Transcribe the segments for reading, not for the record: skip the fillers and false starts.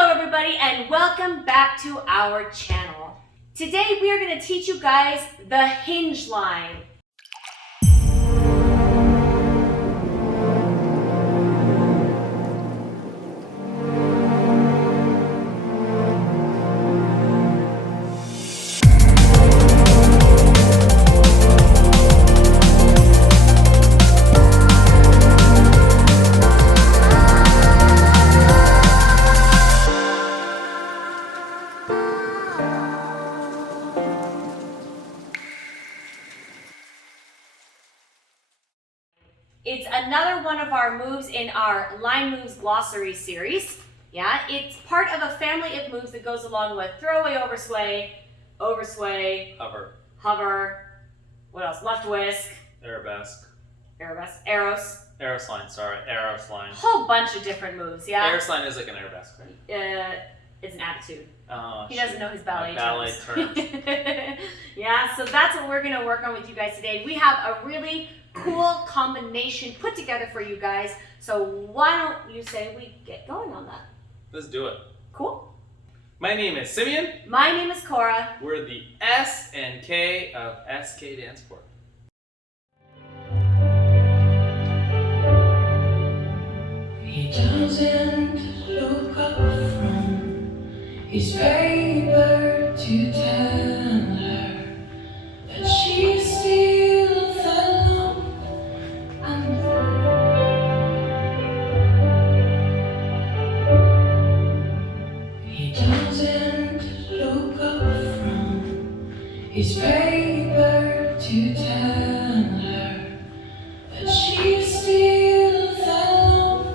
Hello everybody and welcome back to our channel. Today we are going to teach you guys the hinge line. It's another one of our moves in our Line Moves Glossary series. Yeah, it's part of a family of moves that goes along with Throwaway Oversway, Oversway, Hover, what else? Left Whisk, Arabesque, Arrows Line. Whole bunch of different moves, yeah? Arrows Line is like an arabesque, right? It's an attitude. Oh, He doesn't know his ballet terms. Yeah, so that's what we're going to work on with you guys today. We have a really cool combination put together for you guys. So why don't you say we get going on that? Let's do it. Cool. My name is Simeon. My name is Cora. We're the S and K of SK Dancesport. He doesn't look up from his paper to tell her that she's still the lump He doesn't look up from his paper to tell her that she's still the lump.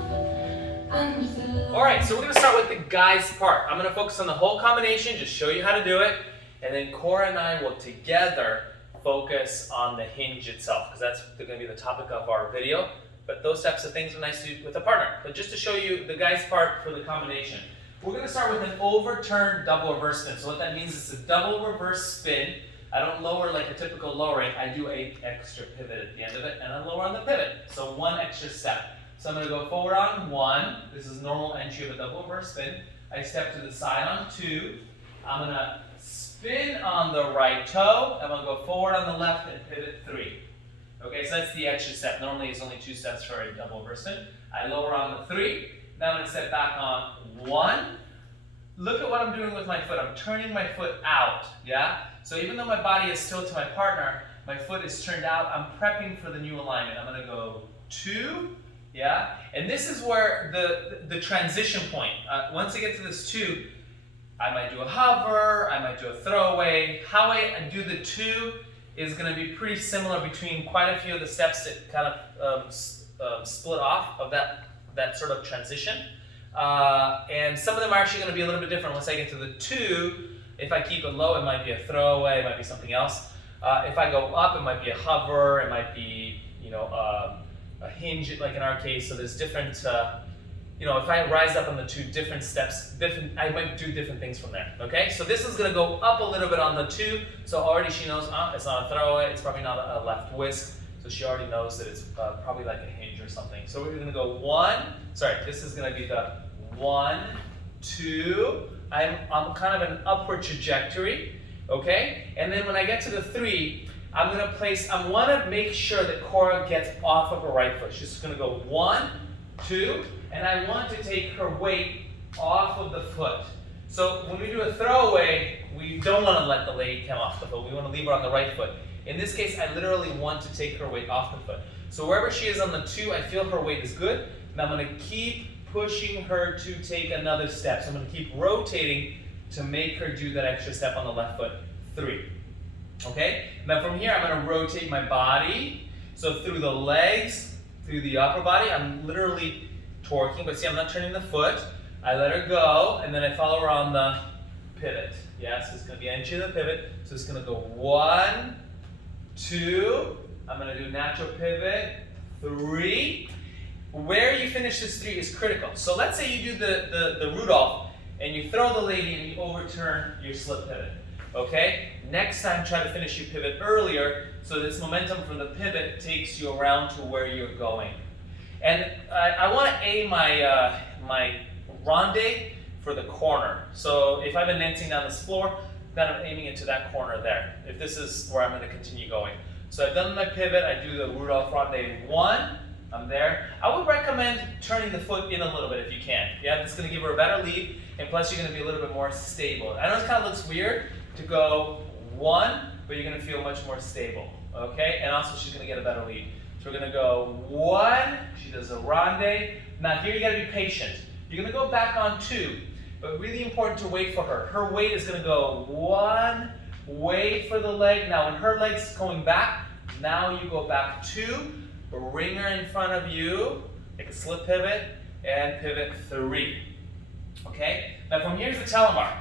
Alright, so we're going to start with the guys part. I'm going to focus on the whole combination, just show you how to do it, and then Cora and I will together focus on the hinge itself, because that's going to be the topic of our video. But those types of things are nice to do with a partner. But just to show you the guys part for the combination, we're going to start with an overturned double reverse spin. So what that means is a double reverse spin. I don't lower like a typical lowering. I do an extra pivot at the end of it, and I lower on the pivot. So one extra step. So I'm going to go forward on one. This is normal entry of a double reverse spin. I step to the side on two. I'm going to spin on the right toe. I'm going to go forward on the left and pivot three. Okay, so that's the extra step. Normally it's only 2 steps for a double reverse spin. I lower on the three. Now I'm going to step back on one. Look at what I'm doing with my foot. I'm turning my foot out, yeah? So even though my body is still to my partner, my foot is turned out. I'm prepping for the new alignment. I'm going to go two, yeah? And this is where the transition point. Once I get to this two, I might do a hover, I might do a throwaway. How I do the two is going to be pretty similar between quite a few of the steps that kind of split off of that sort of transition. And some of them are actually going to be a little bit different. Once I get to the two, if I keep it low, it might be a throwaway, it might be something else. If I go up, it might be a hover, it might be, a hinge, like in our case. So there's different, if I rise up on the two different steps, I might do different things from there, okay? So this is going to go up a little bit on the two. So already she knows, it's not a throwaway, it's probably not a left whisk. So she already knows that it's probably like a hinge or something. So we're going to go this is going to be the 1, 2. I'm kind of an upward trajectory, okay? And then when I get to the 3, I want to make sure that Cora gets off of her right foot. She's going to go 1, 2, and I want to take her weight off of the foot. So when we do a throwaway, we don't want to let the lady come off the foot. We want to leave her on the right foot. In this case, I literally want to take her weight off the foot. So wherever she is on the 2, I feel her weight is good, and I'm going to keep pushing her to take another step. So I'm going to keep rotating to make her do that extra step on the left foot. 3. Okay? Now from here, I'm going to rotate my body. So through the legs, through the upper body, I'm literally torquing, but see, I'm not turning the foot. I let her go, and then I follow her on the pivot. Yeah, so it's going to be entry of the pivot. So it's going to go 1, 2. I'm going to do natural pivot. 3. Where you finish this 3 is critical. So let's say you do the Rudolph and you throw the lady and you overturn your slip pivot. Okay? Next time, try to finish your pivot earlier so this momentum from the pivot takes you around to where you're going. And I want to aim my ronde for the corner. So if I've been dancing down this floor, then I'm aiming into that corner there. If this is where I'm going to continue going. So I've done my pivot, I do the Rudolph Ronde 1, I'm there. I would recommend turning the foot in a little bit if you can. Yeah, it's going to give her a better lead, and plus you're going to be a little bit more stable. I know it kind of looks weird to go 1, but you're going to feel much more stable, okay? And also she's going to get a better lead. So we're going to go 1, she does a ronde. Now here you got to be patient. You're going to go back on 2, but really important to wait for her. Her weight is going to go 1, wait for the leg. Now when her leg's going back, now you go back 2, bring her in front of you, make a slip pivot, and pivot 3. Okay? Now from here's the telemark.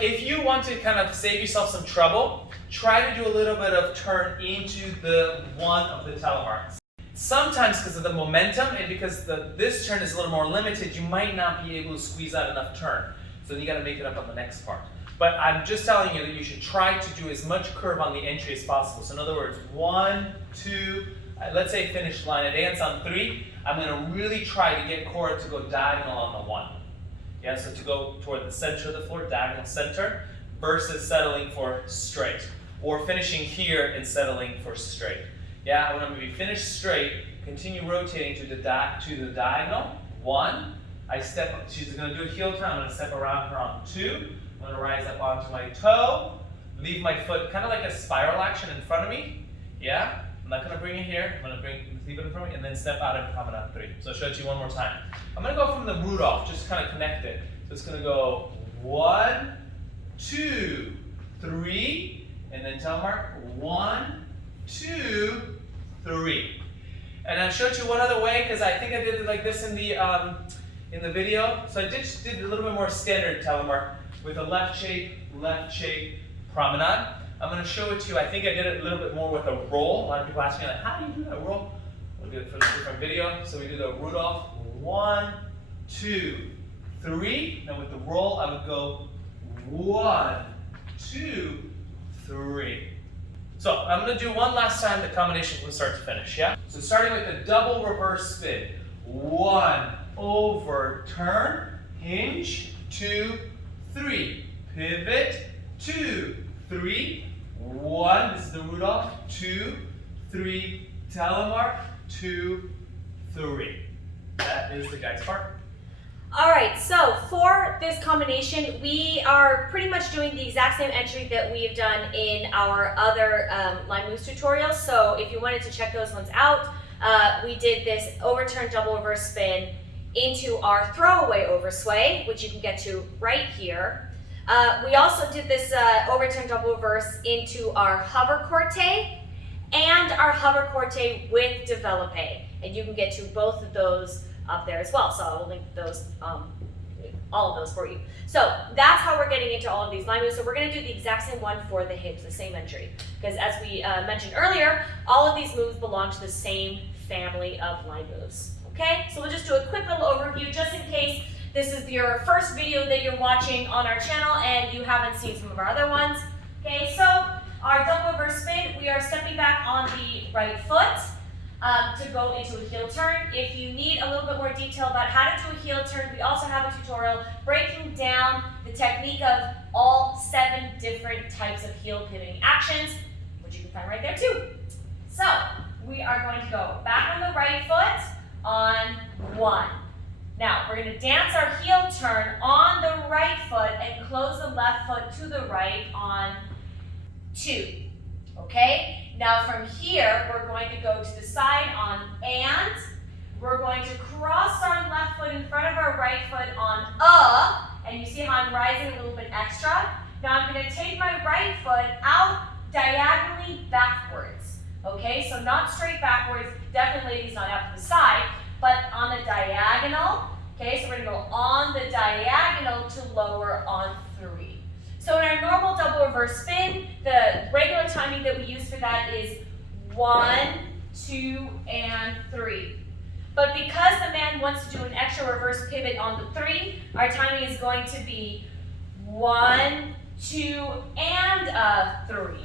If you want to kind of save yourself some trouble, try to do a little bit of turn into the 1 of the telemarks. Sometimes because of the momentum and because this turn is a little more limited, you might not be able to squeeze out enough turn. So then you got to make it up on the next part. But I'm just telling you that you should try to do as much curve on the entry as possible. So in other words, 1, 2, let's say finish line. I dance on 3. I'm going to really try to get Cora to go diagonal on the 1. Yeah, so to go toward the center of the floor, diagonal center, versus settling for straight. Or finishing here and settling for straight. Yeah, when I'm going to be finished straight, continue rotating to the diagonal. 1, I step up, she's going to do a heel turn, I'm going to step around her on 2. I'm going to rise up onto my toe, leave my foot kind of like a spiral action in front of me. Yeah, I'm not going to bring it here, I'm going to leave it in front of me, and then step out and promenade on 3. So I'll show it to you one more time. I'm going to go from the Rudolph, just kind of connect it. So it's going to go 1, 2, 3, and then telemark 1, 2, 3. And I'll show it to you one other way because I think I did it like this in the video. So I just did a little bit more standard telemark with a left shake, promenade. I'm going to show it to you. I think I did it a little bit more with a roll. A lot of people ask me, like, how do you do that roll? We'll do it for a different video. So we do the Rudolph, 1, 2, 3. Now with the roll, I would go 1, 2, 3. So I'm going to do one last time the combination from start to finish, yeah? So starting with a double reverse spin. 1, over, turn, hinge, 2, 3, pivot, 2, 3, 1, this is the Rudolph, 2, 3, telemark, 2, 3. That is the guy's part. All right, so for this combination, we are pretty much doing the exact same entry that we've done in our other line moves tutorials. So if you wanted to check those ones out, we did this overturn double reverse spin into our throwaway oversway, which you can get to right here. We also did this overturn double reverse into our Hover Corte and our Hover Corte with Developpe. And you can get to both of those up there as well. So I'll link those, all of those for you. So that's how we're getting into all of these line moves. So we're going to do the exact same one for the hips, the same entry. Because as we mentioned earlier, all of these moves belong to the same family of line moves. Okay, so we'll just do a quick little overview just in case this is your first video that you're watching on our channel and you haven't seen some of our other ones. Okay, so our double reverse spin, we are stepping back on the right foot to go into a heel turn. If you need a little bit more detail about how to do a heel turn, we also have a tutorial breaking down the technique of all 7 different types of heel pivoting actions, which you can find right there too. So we are going to go back on the right foot on 1. Now we're going to dance our heel turn on the right foot and close the left foot to the right on 2. Okay? Now from here, we're going to go to the side on and. We're going to cross our left foot in front of our right foot on and you see how I'm rising a little bit extra? Now I'm going to take my right foot out diagonally backwards. Okay, so not straight backwards, definitely ladies not out to the side, but on the diagonal. Okay, so we're going to go on the diagonal to lower on 3. So in our normal double reverse spin, the regular timing that we use for that is 1, 2, and 3. But because the man wants to do an extra reverse pivot on the 3, our timing is going to be 1, 2, and 3.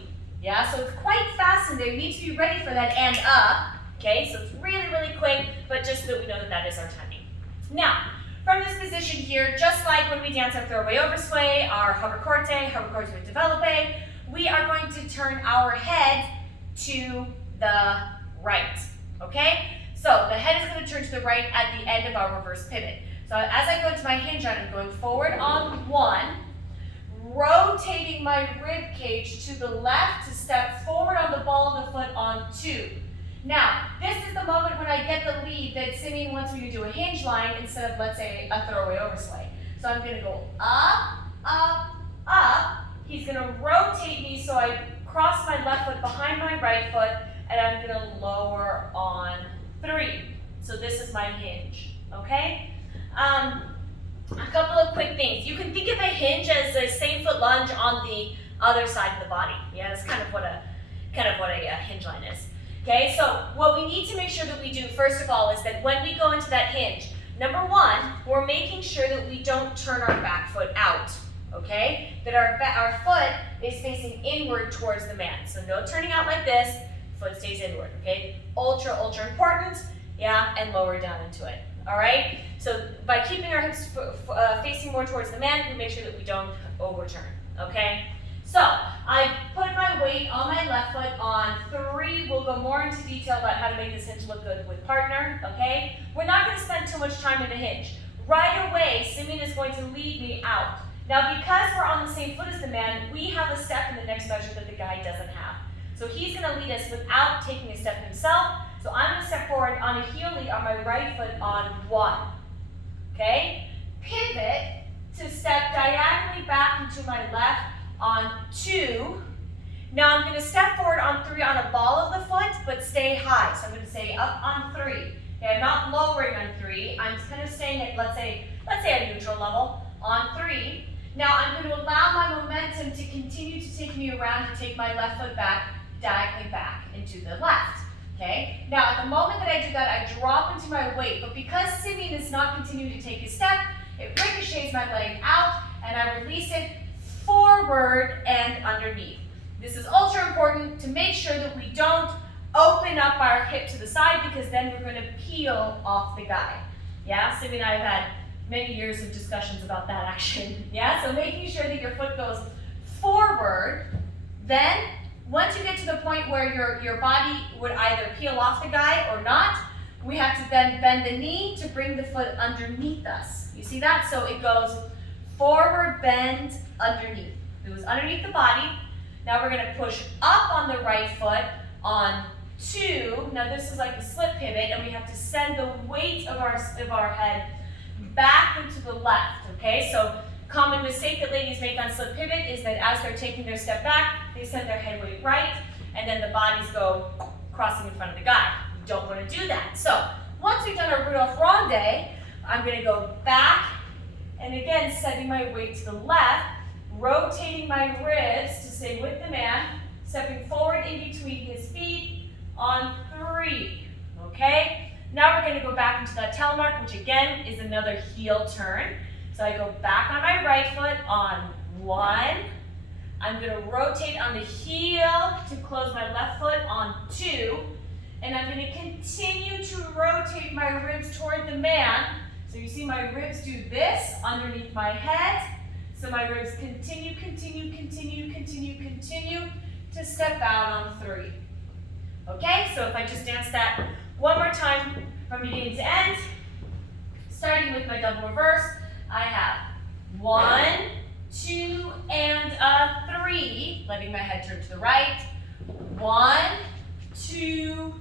Yeah, so it's quite fast in there. You need to be ready for that and up. Okay, so it's really, really quick, but just so that we know that that is our timing. Now, from this position here, just like when we dance our Throwaway Oversway, our Hover Corte with Develope, we are going to turn our head to the right, okay? So the head is going to turn to the right at the end of our reverse pivot. So as I go into my hinge line, I'm going forward on 1, rotating my rib cage to the left to step forward on the ball of the foot on 2. Now, this is the moment when I get the lead that Simeon wants me to do a hinge line instead of, let's say, a Throwaway Oversway. So I'm going to go up, up, up. He's going to rotate me so I cross my left foot behind my right foot, and I'm going to lower on 3. So this is my hinge, okay? A couple of quick things. You can think of a hinge as a same foot lunge on the other side of the body. Yeah, that's kind of what a hinge line is. Okay, so what we need to make sure that we do, first of all, is that when we go into that hinge, number 1, we're making sure that we don't turn our back foot out, okay? That our foot is facing inward towards the man. So no turning out like this, foot stays inward, okay? Ultra, ultra important, yeah, and lower down into it, all right? So by keeping our hips facing more towards the man, we make sure that we don't overturn, okay? So I put my weight on my left foot on 3. We'll go more into detail about how to make this hinge look good with partner, okay? We're not going to spend too much time in the hinge. Right away, Simeon is going to lead me out. Now, because we're on the same foot as the man, we have a step in the next measure that the guy doesn't have. So he's going to lead us without taking a step himself. So I'm going to step forward on a heel lead on my right foot on 1, okay? Pivot to step diagonally back into my left on 2. Now I'm going to step forward on 3 on a ball of the foot, but stay high. So I'm going to say up on 3. Okay, I'm not lowering on 3. I'm kind of staying at, let's say a neutral level on 3. Now I'm going to allow my momentum to continue to take me around to take my left foot back, diagonally back into the left. Okay. Now at the moment that I do that, I drop into my weight, but because Simeon is not continuing to take his step, it ricochets my leg out, and I release it forward and underneath. This is ultra important to make sure that we don't open up our hip to the side, because then we're going to peel off the guy. Yeah, Simeon and I have had many years of discussions about that action. Yeah, so making sure that your foot goes forward. Then once you get to the point where your body would either peel off the guy or not, we have to then bend the knee to bring the foot underneath us. You see that? So it goes forward, bend, underneath. It was underneath the body. Now we're going to push up on the right foot on 2. Now this is like a slip pivot, and we have to send the weight of our head back into the left, okay? So common mistake that ladies make on slip pivot is that as they're taking their step back, they send their head weight right, and then the bodies go crossing in front of the guy. You don't want to do that. So once we've done our Rudolph Ronde, I'm going to go back, and again, sending my weight to the left, rotating my ribs to stay with the man, stepping forward in between his feet on 3, okay? Now we're going to go back into that telemark, which again is another heel turn. So I go back on my right foot on 1. I'm going to rotate on the heel to close my left foot on 2. And I'm going to continue to rotate my ribs toward the man. So you see my ribs do this underneath my head. So my ribs continue to step out on 3. Okay, so if I just dance that one more time from beginning to end, starting with my double reverse, I have 1, 2, and a 3, letting my head turn to the right. 1, 2,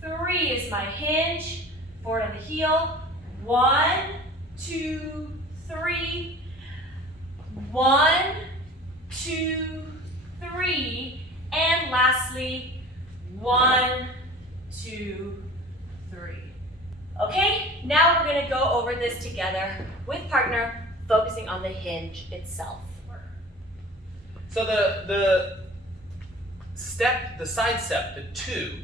3 is my hinge, forward on the heel. 1, 2, 3. 1, 2, 3, and lastly, 1, 2, 3. Okay, now we're going to go over this together with partner, focusing on the hinge itself. So the side step, the 2,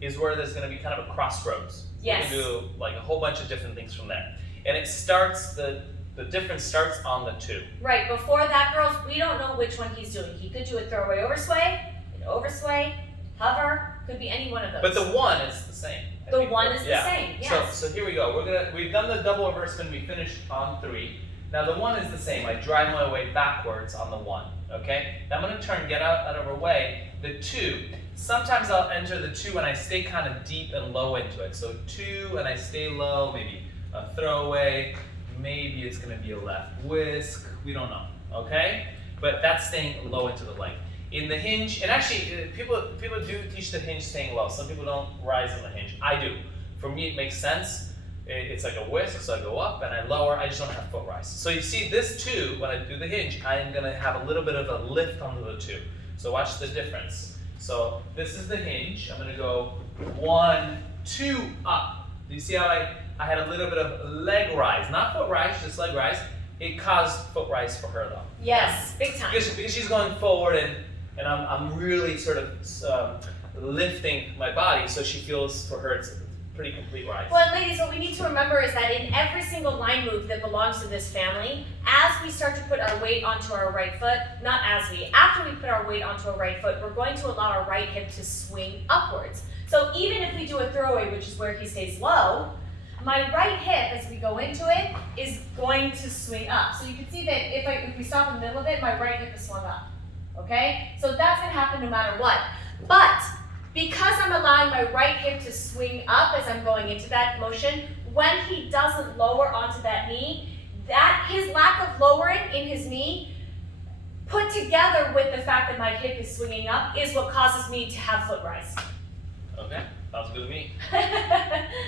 is where there's going to be kind of a crossroads. Yes. We can do like a whole bunch of different things from there. And it starts, the difference starts on the 2. Right, before that, girls, we don't know which one he's doing. He could do a Throwaway Oversway, an Oversway, Hover, could be any one of those. But the 1 is the same. The one is the same, yes. So here we go. We've done the double reverse spin. We finished on 3. Now the 1 is the same. I drive my way backwards on the 1. Okay. Now I'm going to turn, get out of her way. The 2. Sometimes I'll enter the 2 and I stay kind of deep and low into it. So 2 and I stay low. Maybe a throwaway. Maybe it's going to be a left whisk. We don't know. Okay. But that's staying low into the leg. In the hinge, and actually people do teach the hinge staying low. Some people don't rise on the hinge. I do. For me, it makes sense. It's like a whisk, so I go up and I lower. I just don't have foot rise. So you see this 2, when I do the hinge, I am going to have a little bit of a lift onto the 2. So watch the difference. So this is the hinge. I'm going to go 1, 2, up. Do you see how I had a little bit of leg rise, not foot rise, just leg rise. It caused foot rise for her though. Yes, big time. Because she's going forward and I'm really sort of lifting my body, so she feels for her it's a pretty complete rise. Well, ladies, what we need to remember is that in every single line move that belongs to this family, as we start to put our weight onto our right foot, after we put our weight onto our right foot, we're going to allow our right hip to swing upwards. So even if we do a throwaway, which is where he stays low, my right hip, as we go into it, is going to swing up. So you can see that if we stop in the middle of it, my right hip is swung up. Okay? So that's going to happen no matter what. But because I'm allowing my right hip to swing up as I'm going into that motion, when he doesn't lower onto that knee, his lack of lowering in his knee, put together with the fact that my hip is swinging up, is what causes me to have foot rise. Okay, sounds good to me.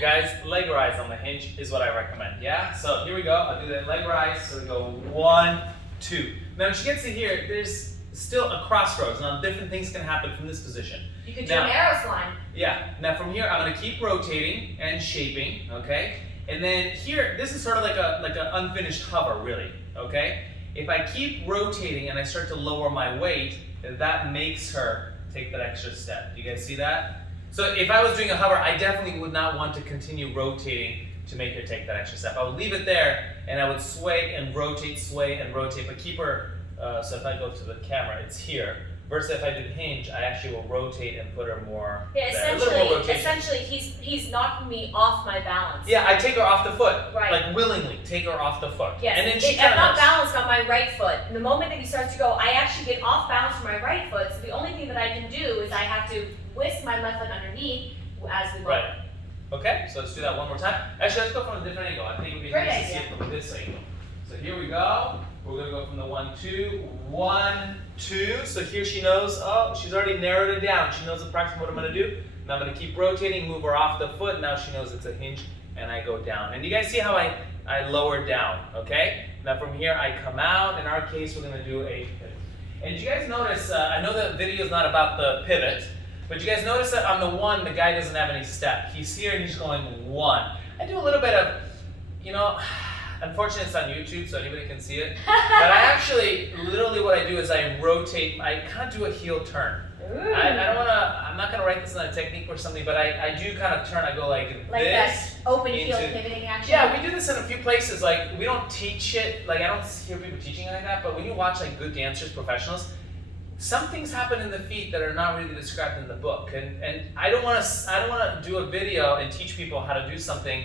Guys, leg rise on the hinge is what I recommend, yeah? So here we go, I'll do that leg rise, so we go 1, 2. Now when she gets to here, there's still a crossroads. Now different things can happen from this position. You could do an arrow slide. Yeah, now from here I'm going to keep rotating and shaping, okay? And then here, this is sort of like an unfinished hover, really, okay? If I keep rotating and I start to lower my weight, that makes her take that extra step. Do you guys see that? So if I was doing a hover, I definitely would not want to continue rotating to make her take that extra step. I would leave it there and I would sway and rotate, but keep her, so if I go to the camera, it's here. Versus if I do the hinge, I actually will rotate and put her more. Yeah, essentially he's knocking me off my balance. Yeah, I take her off the foot. Right. Like willingly take her off the foot. Yes. And then If I'm not balanced on my right foot, and the moment that he starts to go, I actually get off balance from my right foot. So the only thing that I can do is I have to whisk my left foot underneath as we go. Right. Okay, so let's do that one more time. Actually, let's go from a different angle. I think it would be nice to see it from this angle. So here we go. We're going to go from the 1, 2, 1, 2. So here she knows, oh, she's already narrowed it down. She knows approximately what I'm going to do. Now I'm going to keep rotating, move her off the foot. Now she knows it's a hinge, and I go down. And you guys see how I lower down, okay? Now from here, I come out. In our case, we're going to do a pivot. And did you guys notice, I know the video is not about the pivot, but you guys notice that on the 1, the guy doesn't have any step. He's here and he's going 1. I do a little bit of, unfortunately it's on YouTube so anybody can see it. But I actually, literally what I do is I rotate, I kind of do a heel turn. I'm not going to write this in a technique or something, but I do kind of turn, I go like this. Like that open heel pivoting action? Yeah, we do this in a few places. Like, we don't teach it, like I don't hear people teaching it like that, but when you watch like good dancers, professionals, some things happen in the feet that are not really described in the book. And I don't want to do a video and teach people how to do something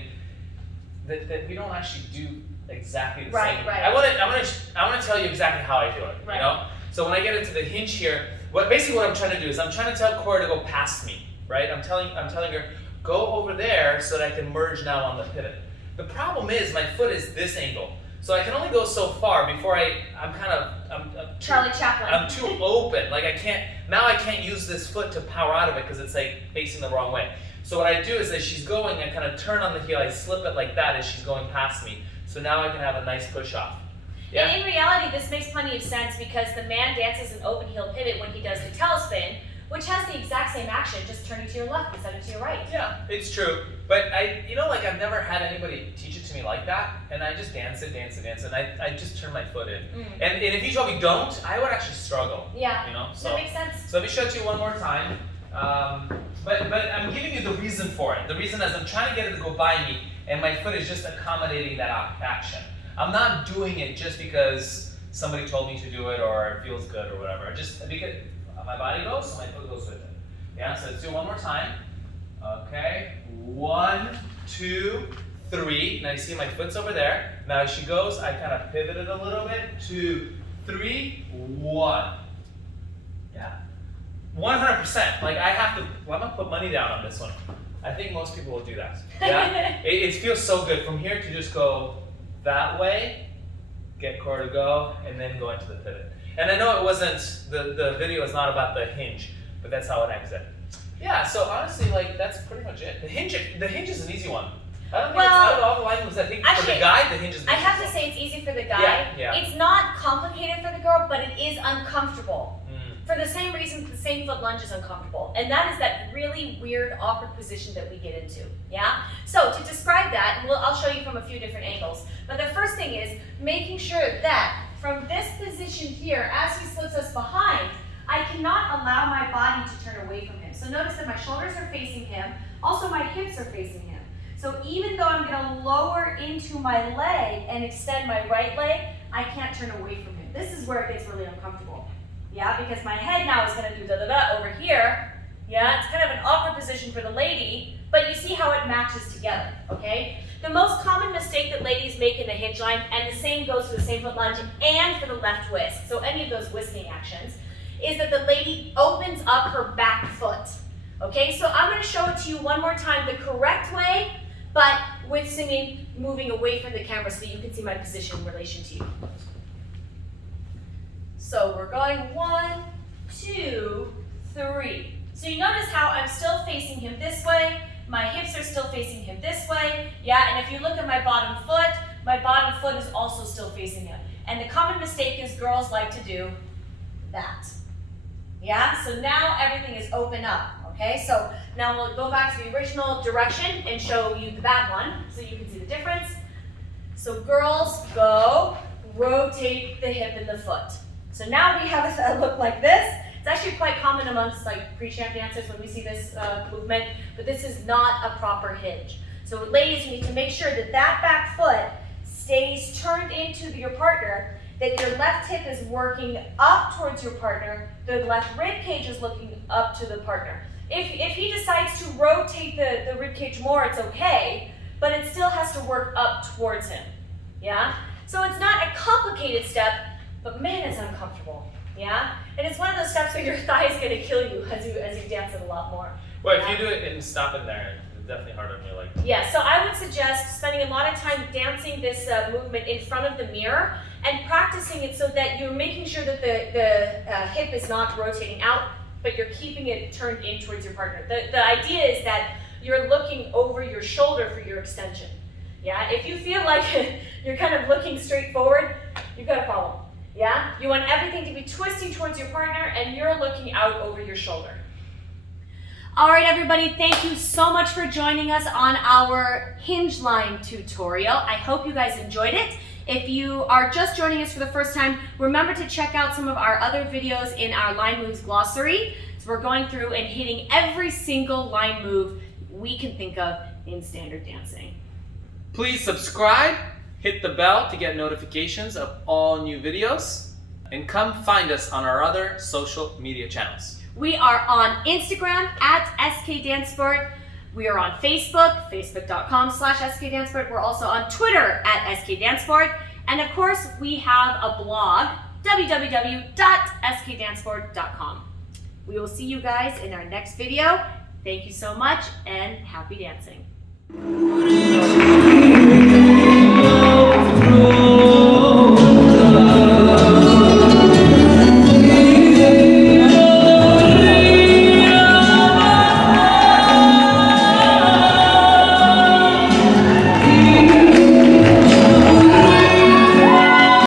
that we don't actually do exactly the same. Right. I want to tell you exactly how I do it. Right. You know. So when I get into the hinge here, basically what I'm trying to do is I'm trying to tell Cora to go past me. Right. I'm telling her go over there so that I can merge now on the pivot. The problem is my foot is this angle, so I can only go so far before I'm Charlie Chaplin. I'm too open. Like I can't use this foot to power out of it because it's like facing the wrong way. So what I do is as she's going, I kind of turn on the heel, I slip it like that as she's going past me. So now I can have a nice push off. Yeah? And in reality, this makes plenty of sense because the man dances an open heel pivot when he does the telespin, which has the exact same action, just turning to your left instead of to your right. Yeah, it's true. But I've never had anybody teach it to me like that, and I just dance it, and I just turn my foot in. And if you told me don't, I would actually struggle. Yeah, So that makes sense. So let me show it to you one more time. But I'm giving you the reason for it. The reason is I'm trying to get it to go by me, and my foot is just accommodating that action. I'm not doing it just because somebody told me to do it or it feels good or whatever. Just because my body goes, so my foot goes with it. Yeah, so let's do it one more time. Okay, 1, 2, 3. Now you see my foot's over there. Now as she goes, I kind of pivot it a little bit. 2, 3, 1. Yeah. 100%. Like I have to, well, I'm gonna put money down on this one. I think most people will do that. Yeah. it feels so good from here to just go that way, get Cora to go, and then go into the pivot. And I know it wasn't, the video is not about the hinge, but that's how it exit. Yeah, so honestly, like that's pretty much it. The hinge is an easy one. I don't think it's out of all the line moves. I think for the guy, the hinge is an easy one. I have to say it's easy for the guy. Yeah. It's not complicated for the girl, but it is uncomfortable. For the same reason the same foot lunge is uncomfortable. And that is that really weird, awkward position that we get into, yeah? So to describe that, I'll show you from a few different angles. But the first thing is making sure that from this position here, as he slips us behind, I cannot allow my body to turn away from him. So notice that my shoulders are facing him, also my hips are facing him. So even though I'm gonna lower into my leg and extend my right leg, I can't turn away from him. This is where it gets really uncomfortable. Yeah, because my head now is gonna do da-da-da over here. Yeah, it's kind of an awkward position for the lady, but you see how it matches together, okay? The most common mistake that ladies make in the hinge line, and the same goes for the same foot lunge and for the left whisk, so any of those whisking actions, is that the lady opens up her back foot. Okay, so I'm gonna show it to you one more time the correct way, but with Simeon moving away from the camera so that you can see my position in relation to you. So we're going 1, 2, 3. So you notice how I'm still facing him this way, my hips are still facing him this way, yeah, and if you look at my bottom foot is also still facing him. And the common mistake is girls like to do that. Yeah, so now everything is open up, okay? So now we'll go back to the original direction and show you the bad one so you can see the difference. So girls go, rotate the hip and the foot. So now we have a look like this. It's actually quite common amongst like pre-champ dancers when we see this movement, but this is not a proper hinge. So ladies, you need to make sure that that back foot stays turned into your partner, that your left hip is working up towards your partner, the left rib cage is looking up to the partner. If he decides to rotate the rib cage more, it's okay, but it still has to work up towards him, yeah? So it's not a complicated step, but man, it's uncomfortable, yeah? And it's one of those steps where your thigh is gonna kill you as you dance it a lot more. Well, if you do it and stop in there, it's definitely harder on your leg. Yeah, so I would suggest spending a lot of time dancing this movement in front of the mirror and practicing it so that you're making sure that the hip is not rotating out, but you're keeping it turned in towards your partner. The idea is that you're looking over your shoulder for your extension. Yeah, if you feel like you're kind of looking straight forward, you've got a problem. Yeah, you want everything to be twisting towards your partner and you're looking out over your shoulder. All right, everybody, thank you so much for joining us on our hinge line tutorial. I hope you guys enjoyed it. If you are just joining us for the first time, remember to check out some of our other videos in our Line Moves Glossary. So we're going through and hitting every single line move we can think of in standard dancing. Please subscribe, hit the bell to get notifications of all new videos, and come find us on our other social media channels. We are on Instagram at SKDanceport. We are on Facebook, facebook.com/SKDanceport. We're also on Twitter at SKDanceport. And of course, we have a blog, www.skdanceport.com. We will see you guys in our next video. Thank you so much and happy dancing.